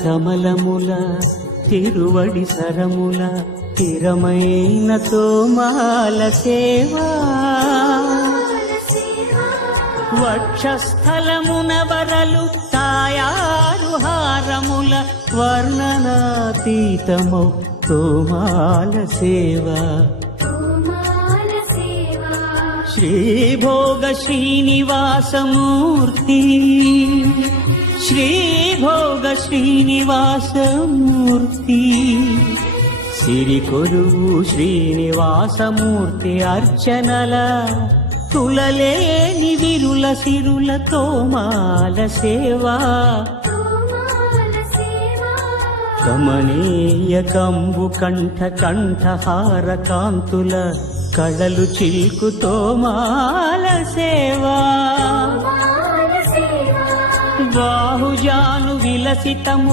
కమలముల తిరువడి సరముల తిరమైన తోమాల సేవా వక్షస్థలమున వరలు తాయారు హారముల వర్ణనాతీతమౌ తోమాల సేవా శ్రీభోగ శ్రీనివాసమూర్తి శ్రీభోగ శ్రీనివాసమూర్తి సిరికొలువు శ్రీనివాసమూర్తి అర్చనల తులలేని విరుల సిరుల తోమాల సేవా కమనీయ కంబు కంఠ కంఠహార కాంతుల కళలు చిల్కు తోమాల సేవా బాహుజాను విలసితము